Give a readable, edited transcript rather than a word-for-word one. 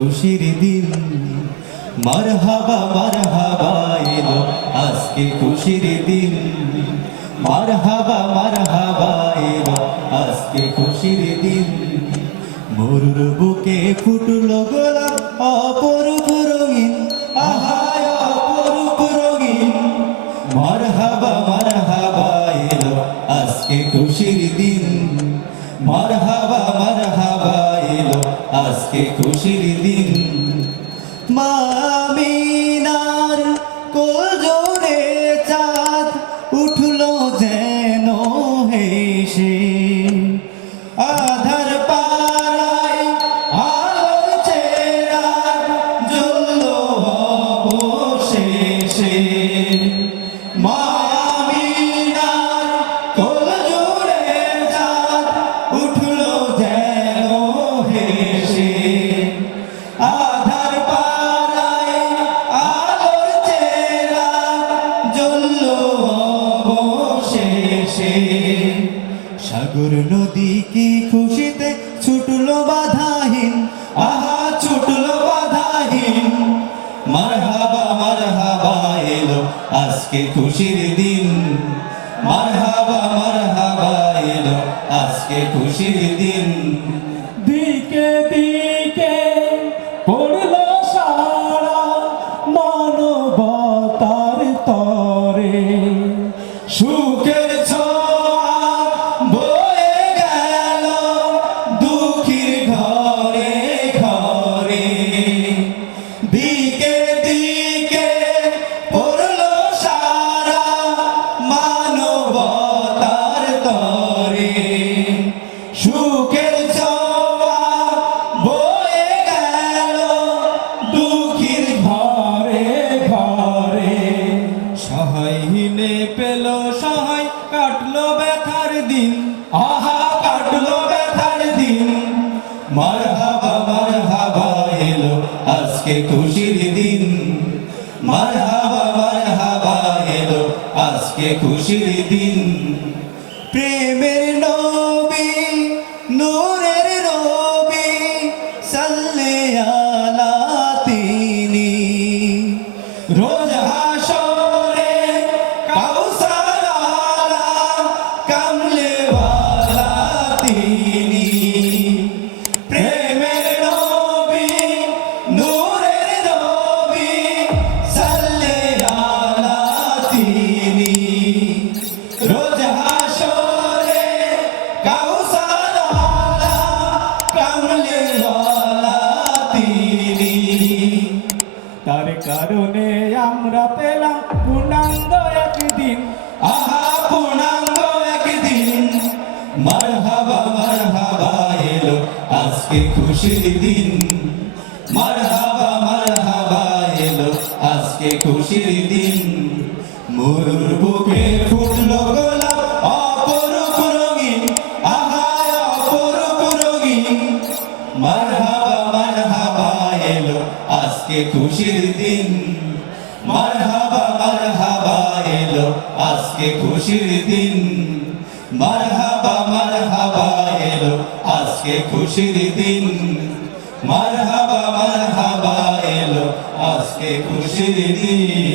খুশির দিন মারহাবা মারহাবা এলো আজকে খুশির দিন মারহাবা মারহাবা এলো আজকে খুশির দিন মরুর বুকে ফুটলো গোলাপ অপরূপ রঙিন আহায় অপরূপ রঙিন মারহাবা মারহাবা এলো আজকে খুশির দিন মারহাবা মারহাবা এলো আজকে খুশির দিন মা আমিনার কোল জোড়ে চাঁদ উঠলো যেন হেসে আধার পাড়ায় আলোর চেরাগ জ্বললো অবশেষে মা আমিনার কোল জোড়ে চাঁদ উঠলো যেন হেসে আধার পাড়ায় আলোর চেরাগ জ্বললো অবশেষে সাগর নদী কি খুশিতে ছুটলো বাধাহীন আহা ছুটলো বাধাহীন মারহাবা মারহাবা এলো আজকে খুশির দিন মারহাবা মারহাবা এলো আজকে খুশির দিন দিকে দিকে পড়লো সারা মানবতার তরে সুখের ছোঁয়া বয়ে গেল দুঃখীর ঘরে ঘরে দিকে দিকে পড়লো সারা মানবতার তরে সুখের ছোঁয়া বয়ে গেল দুঃখীর ঘরে ঘরে সহায়হীনে পেল সহায় কাটলো ব্যথার দিন আহা কাটলো ব্যথার দিন মারহাবা মারহাবা এলো আজকে খুশির দিন মারহাবা মারহাবা এলো আজকে খুশির দিন প্রেমের নবী নূরের নবী সাল্লাল্লাহু আলা তিনি রোজ হাসরে কাউসার আলা কামলে ওয়ালা তিনি প্রেমের নবী নূরের নবী সাল্লাল্লাহু আলা তিনি রোজ হাসরে কাউসার আলা কামলে ওয়ালা তিনি তার কারণে আমরা পেলাম পূর্ণাঙ্গ একদিন আহা পূর্ণাঙ্গ একদিন মারহাবা মারহাবা এলো আজকে খুশির দিন মারহাবা মারহাবা এলো আজকে খুশির দিন মরুর বুকে ফুটলো গোলাপ অপরূপ রঙিন আহা অপরূপ রঙিন মারহাবা মারহাবা এলো আজকে খুশির দিন মারহাবা মারহাবা এলো আজকে খুশির দিন মারহাবা মারহাবা এলো আজকে খুশির দিন মারহাবা মারহাবা এলো আজকে খুশির দিন।